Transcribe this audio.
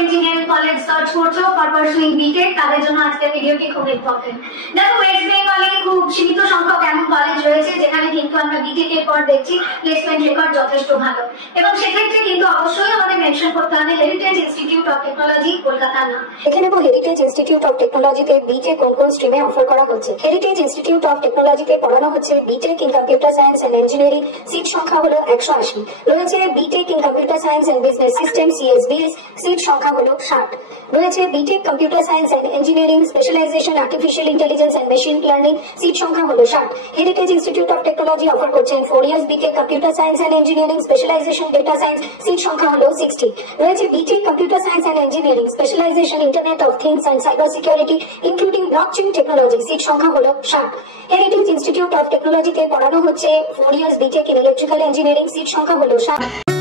Engineering college search করছো for pursuing B Tech, তাদের জন্য আজকের ভিডিওটি খুব ইম্পর্টেন্ট। দেখো, ওয়েস্ট বেঙ্গলে খুব সীমিত সংখ্যক এমন কলেজ রয়েছে যেখানে কিন্তু আমরা বিটেক এর পর দেখছি প্লেসমেন্ট রেকর্ড যথেষ্ট ভালো, এবং সেক্ষেত্রে কিন্তু অবশ্যই আমাদের মেনশন করতে হবে heritage Institute of technology Kolkata না। এখানে তো হেরিটেজ ইনস্টিটিউট অফ টেকনোলজিতে বিটেক কোন কোন স্ট্রিমে অফার করা হচ্ছে। হেরিটেজ ইনস্টিটিউট অফ টেকনোলজিতে পড়ানো হচ্ছে BTech in computer science and engineering, seat সংখ্যা হলো 180। রয়েছে BTech in computer science and business system CSBS, seat সংখ্যা হলো 60। রয়েছে BTech computer science and engineering specialisation artificial intelligence and machine learning, seat সংখ্যা হলো 60। Heritage Institute of Technology offer করছেন 4 years BTech computer science and engineering specialisation data science, seat সংখ্যা হলো 60। রয়েছে BTech computer science and engineering specialisation internet of things and cyber security including blockchain technology, seat সংখ্যা হলো 60। Heritage Institute of টেকনোলজিতে পড়ানো হচ্ছে 4 years BTech in electrical engineering, seat সংখ্যা হলো 60।